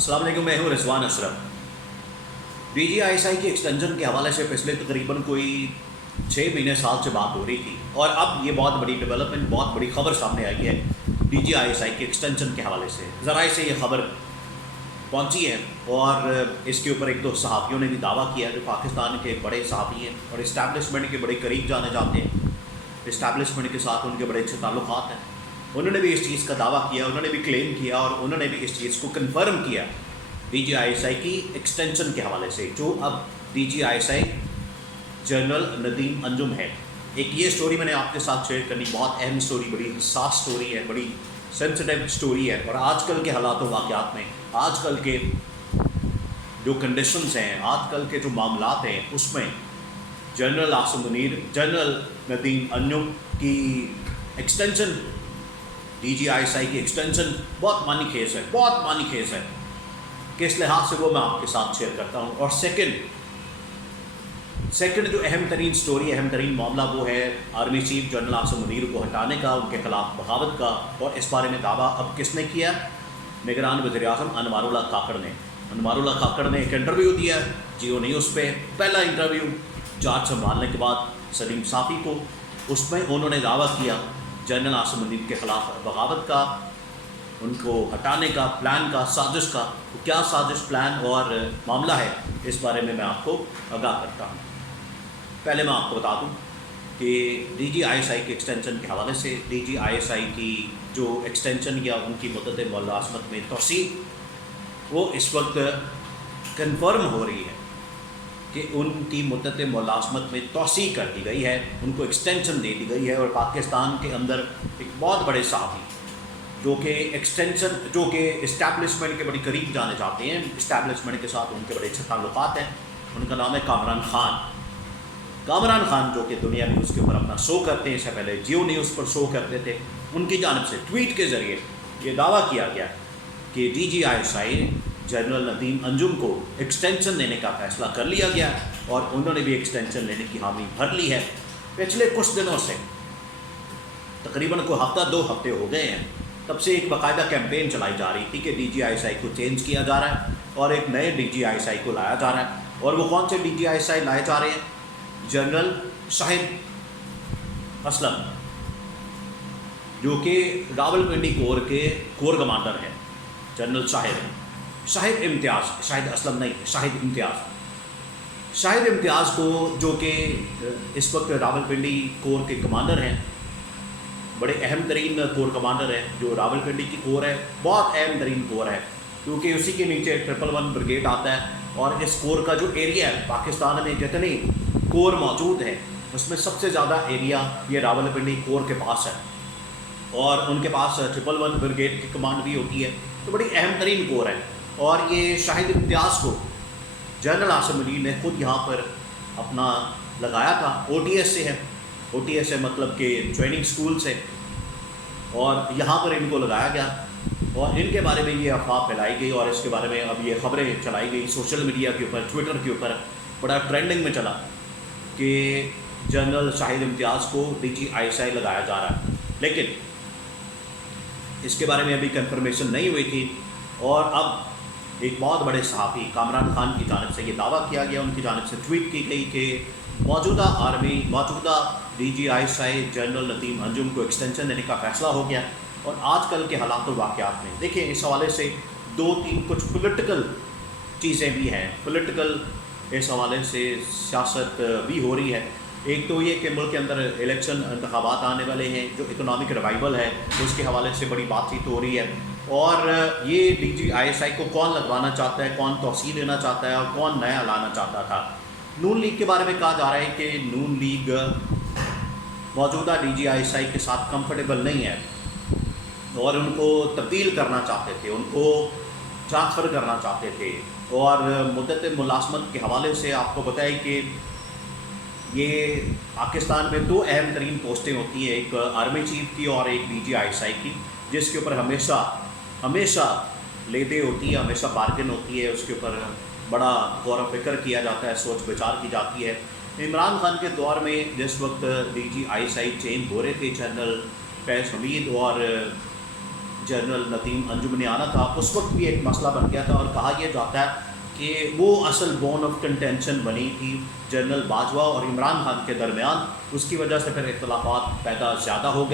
अस्सलाम वालेकुम, मैं हूँ रिजवान अशरफ। DGISI की एक्सटेंशन के हवाले से पिछले तकरीबन कोई 6 महीने साल से बात हो रही थी और अब ये बहुत बड़ी डेवलपमेंट, बहुत बड़ी खबर सामने आई है DGISI की एक्सटेंशन के हवाले से। ज़राए से ये खबर पहुंची है और इसके ऊपर एक दो सहाफ़ियों ने भी दावा किया जो पाकिस्तान के बड़े सहाफ़ी हैं और इस्टेब्लिशमेंट के बड़े करीब जाने जाते हैं, इस्टेब्लिशमेंट के साथ उनके बड़े अच्छे ताल्लुकात हैं। उन्होंने भी इस चीज़ का दावा किया, उन्होंने भी क्लेम किया और उन्होंने भी इस चीज़ को कन्फर्म किया DGISI की एक्सटेंशन के हवाले से, जो अब DGISI जनरल नदीम अंजुम है। एक ये स्टोरी मैंने आपके साथ शेयर करनी, बहुत अहम स्टोरी, बड़ी हसास स्टोरी है, बड़ी सेंसिटिव स्टोरी है और आजकल के हालात वाक़यात में, आजकल के जो कंडीशंस हैं, आजकल के जो मामलात हैं, उसमें जनरल आसिम मुनीर, जनरल नदीम अंजुम की एक्सटेंशन, DGISI की एक्सटेंशन बहुत मानी खेस है, बहुत मानी खेस है। किस लिहाज से वो मैं आपके साथ शेयर करता हूँ। और सेकंड जो अहम तरीन स्टोरी, अहम तरीन मामला वो है army chief general Asim Munir को हटाने का, उनके खिलाफ बगावत का। और इस बारे में दावा अब किसने किया? निगरान वज़ीर-ए-आज़म अनवारुल्लाह काकड़ ने। अनवारुल्लाह काकड़ ने एक इंटरव्यू दिया जियो न्यूज़ पे, पहला इंटरव्यू चार्ज संभालने के बाद सलीम साफ़ी को। उसमें उन्होंने दावा किया जनरल आसिम मुनीर के ख़िलाफ़ बगावत का, उनको हटाने का, प्लान का, साजिश का। तो क्या साजिश, प्लान और मामला है, इस बारे में मैं आपको आगाह करता हूँ। पहले मैं आपको बता दूँ कि DGISI की एक्सटेंशन के हवाले से DGISI की जो एक्सटेंशन या उनकी मुद्दत मुलाज़मत में तोसी, वो इस वक्त कन्फर्म हो रही है कि उनकी मुद्दत मुलाज़मत में तोसी कर दी गई है, उनको एक्सटेंशन दे दी गई है। और पाकिस्तान के अंदर एक बहुत बड़े साहबी जो कि एक्सटेंशन, जो कि इस्टेब्लिशमेंट के बड़ी करीब जाने जाते हैं, इस्टेब्लिशमेंट के साथ उनके बड़े अच्छे ताल्लुकात हैं, उनका नाम है कामरान ख़ान। कामरान ख़ान जो कि दुनिया न्यूज़ के ऊपर अपना शो करते हैं, इससे पहले जियो न्यूज़ पर शो करते थे, उनकी जानिब से ट्वीट के ज़रिए ये दावा किया गया कि DGISI जनरल नदीम अंजुम को एक्सटेंशन देने का फ़ैसला कर लिया गया और उन्होंने भी एक्सटेंशन लेने की हामी भर ली है। पिछले कुछ दिनों से, तकरीबन कोई हफ़्ता 2 हफ़्ते हो गए हैं, तब से एक बाकायदा कैंपेन चलाई जा रही थी कि DGISI को चेंज किया जा रहा है और एक नए DGISI को लाया जा रहा है। और वो कौन से DGISI लाए जा रहे हैं? जनरल शाहिद असलम, जो कि रावलपिंडी कोर के कोर कमांडर हैं। जनरल शाहिद इम्तियाज़, शाहिद असलम नहीं, शाहिद इम्तियाज़। शाहिद इम्तियाज़ को, जो कि इस वक्त रावलपिंडी कोर के कमांडर हैं, बड़े अहम तरीन कोर कमांडर है। जो रावलपिंडी की कोर है, बहुत अहम तरीन कोर है, क्योंकि उसी के नीचे 111 ब्रिगेड आता है। और इस कोर का जो एरिया है, पाकिस्तान में जितनी कोर मौजूद है उसमें सबसे ज़्यादा एरिया ये रावलपिंडी कोर के पास है और उनके पास 111 ब्रिगेड की कमांड भी होती है। तो बड़ी अहम तरीन कोर है। और ये शाहिद इम्तियाज़ को जनरल आसिम मुनीर ने खुद यहाँ पर अपना लगाया था। OTS से है, OTS से मतलब कि ट्रेनिंग स्कूल से, और यहाँ पर इनको लगाया गया और इनके बारे में ये अफवाह फैलाई गई और इसके बारे में अब ये खबरें चलाई गई सोशल मीडिया के ऊपर, ट्विटर के ऊपर, बड़ा ट्रेंडिंग में चला कि जनरल शाहिद इम्तियाज़ को DGISI लगाया जा रहा है। लेकिन इसके बारे में अभी कंफर्मेशन नहीं हुई थी और अब एक बहुत बड़े सहाफ़ी कामरान ख़ान की जानिब से ये दावा किया गया, उनकी जानिब से ट्वीट की गई कि मौजूदा DGISI जनरल नदीम अंजुम को एक्सटेंशन देने का फ़ैसला हो गया। और आजकल के हालात और वाक़यात में देखिए, इस हवाले से 2-3 कुछ पॉलिटिकल चीज़ें भी हैं, पॉलिटिकल इस हवाले से सियासत भी हो रही है। एक तो ये कि मुल्क के अंदर इलेक्शन इंतखाबात आने वाले हैं, जो इकोनॉमिक रिवाइवल है उसके हवाले से बड़ी बातचीत हो रही है। और ये DGISI को कौन लगवाना चाहता है, कौन तोसी देना चाहता है और कौन नया लाना चाहता था। नून लीग के बारे में कहा जा रहा है कि नून लीग मौजूदा DGISI के साथ कंफर्टेबल नहीं है और उनको तब्दील करना चाहते थे, उनको ट्रांसफ़र करना चाहते थे। और मुद्दत मुलाज़मत के हवाले से आपको बताएं कि ये पाकिस्तान में 2 अहम तरीन पोस्टें होती हैं, एक आर्मी चीफ की और एक DGISI की, जिसके ऊपर हमेशा लेदे होती है, हमेशा बार्गेन होती है, उसके ऊपर बड़ा गौर फ़िक्र किया जाता है, सोच विचार की जाती है। इमरान खान के दौर में जिस वक्त DGISI चेंज हो रहे थे, जनरल फैज़ हमीद और جنرل ندیم انجم نے آنا تھا اس وقت بھی ایک مسئلہ بن گیا تھا، اور کہا یہ جاتا ہے کہ وہ اصل بون آف کنٹینشن بنی تھی جنرل باجوہ اور عمران خان کے درمیان، اس کی وجہ سے پھر اختلافات زیادہ ہو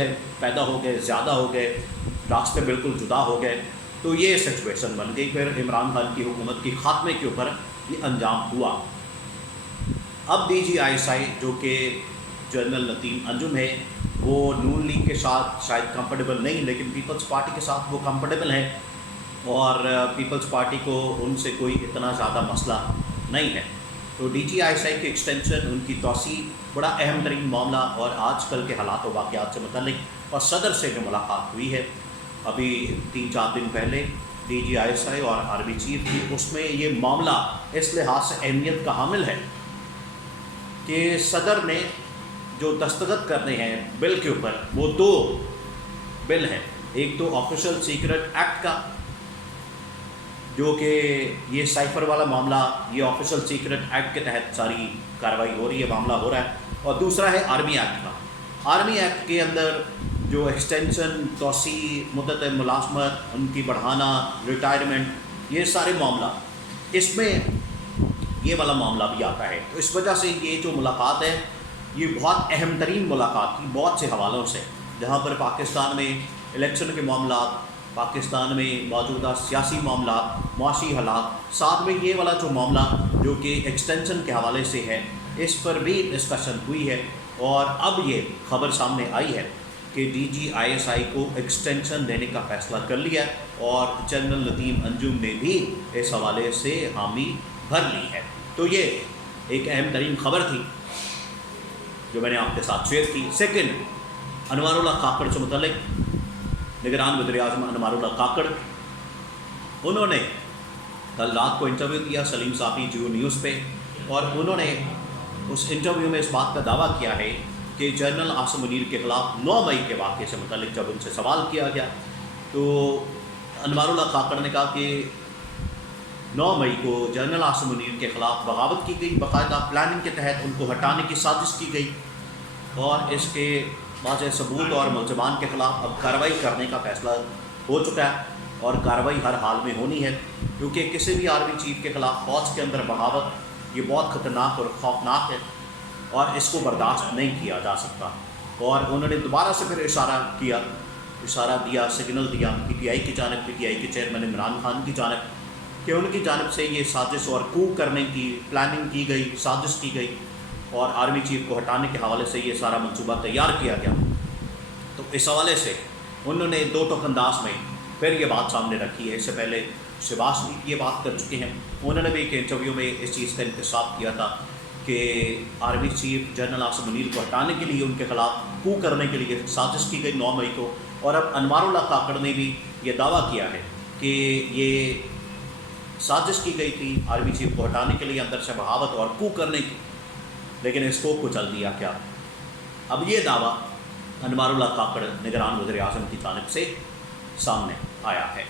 گئے، راستے بالکل جدا ہو گئے، تو یہ سچویشن بن گئی، پھر عمران خان کی حکومت کی خاتمے کے اوپر یہ انجام ہوا۔ اب D G I S I جو کہ جنرل ندیم انجم ہے وہ نون لیگ کے ساتھ شاید کمفرٹیبل نہیں، لیکن پیپلز پارٹی کے ساتھ وہ کمفرٹیبل ہیں، اور پیپلز پارٹی کو ان سے کوئی اتنا زیادہ مسئلہ نہیں ہے، تو D G I S I کی ایکسٹینشن، ان کی توسیع بڑا اہم ترین معاملہ، اور آج کل کے حالات و واقعات سے متعلق اور صدر سے جو ملاقات ہوئی ہے ابھی 3-4 دن پہلے D G I S I اور آرمی چیف کی، اس میں یہ معاملہ اس لحاظ سے اہمیت کا حامل ہے کہ صدر نے جو دستخط کرنے ہیں بل کے اوپر، وہ 2 بل ہیں، ایک تو آفیشل سیکرٹ ایکٹ کا، جو کہ یہ سائفر والا معاملہ، یہ آفیشل سیکرٹ ایکٹ کے تحت ساری کارروائی ہو رہی ہے، معاملہ ہو رہا ہے، اور دوسرا ہے آرمی ایکٹ کا۔ آرمی ایکٹ کے اندر جو ایکسٹینشن، توسیع، مدت ملازمت ان کی بڑھانا، ریٹائرمنٹ، یہ سارے معاملہ، اس میں یہ والا معاملہ بھی آتا ہے، تو اس وجہ سے یہ جو ملاقات ہے یہ بہت اہم ترین ملاقات تھی بہت سے حوالوں سے، جہاں پر پاکستان میں الیکشن کے معاملات، پاکستان میں موجودہ سیاسی معاملات، معاشی حالات، ساتھ میں یہ والا جو معاملہ جو کہ ایکسٹینشن کے حوالے سے ہے، اس پر بھی ڈسکشن ہوئی ہے، اور اب یہ خبر سامنے آئی ہے کہ D G I S I کو ایکسٹینشن دینے کا فیصلہ کر لیا ہے، اور جنرل ندیم انجم نے بھی اس حوالے سے حامی بھر لی ہے، تو یہ ایک اہم ترین خبر تھی جو میں نے آپ کے ساتھ شیئر کی۔ سیکنڈ، انوار اللہ کاکڑ سے متعلق نگران وزیر اعظم انوار اللہ کاکڑ، انہوں نے کل رات کو انٹرویو دیا سلیم صافی جیو نیوز پہ، اور انہوں نے اس انٹرویو میں اس بات کا دعویٰ کیا ہے کہ جنرل عاصم منیر کے خلاف 9 مئی کے واقعے سے متعلق جب ان سے سوال کیا گیا تو انوار اللہ کاکڑ نے کہا کہ 9 مئی کو جنرل عاصم منیر کے خلاف بغاوت کی گئی، باقاعدہ پلاننگ کے تحت ان کو ہٹانے کی سازش کی گئی، اور اس کے واضح ثبوت اور ملزمان کے خلاف اب کارروائی کرنے کا فیصلہ ہو چکا ہے، اور کارروائی ہر حال میں ہونی ہے، کیونکہ کسی بھی آرمی چیف کے خلاف فوج کے اندر بغاوت یہ بہت خطرناک اور خوفناک ہے، اور اس کو برداشت نہیں کیا جا سکتا۔ اور انہوں نے دوبارہ سے پھر اشارہ دیا، سگنل دیا پی ٹی آئی کی جانب، پی ٹی آئی کے چیئرمین عمران خان کی جانب، کہ ان کی جانب سے یہ سازش اور کو کرنے کی پلاننگ کی گئی، سازش کی گئی، اور آرمی چیف کو ہٹانے کے حوالے سے یہ سارا منصوبہ تیار کیا گیا۔ تو اس حوالے سے انہوں نے 2 ٹوک انداز میں پھر یہ بات سامنے رکھی ہے، اس سے پہلے شہباز شریف یہ بات کر چکے ہیں، انہوں نے بھی ایک انٹرویو میں اس چیز کا انکشاف کیا تھا کہ army chief general Asim Munir کو ہٹانے کے لیے ان کے خلاف کو کرنے کے لیے سازش کی گئی 9 مئی کو، اور اب انوار اللہ کاکڑ نے بھی یہ دعویٰ کیا ہے کہ یہ سازش کی گئی تھی آرمی چیف کو ہٹانے کے لیے، اندر سے بغاوت اور کو کرنے کی، لیکن اس کو کچل دیا کیا۔ اب یہ دعویٰ انوار اللہ کاکڑ نگران وزیر اعظم کی جانب سے سامنے آیا ہے۔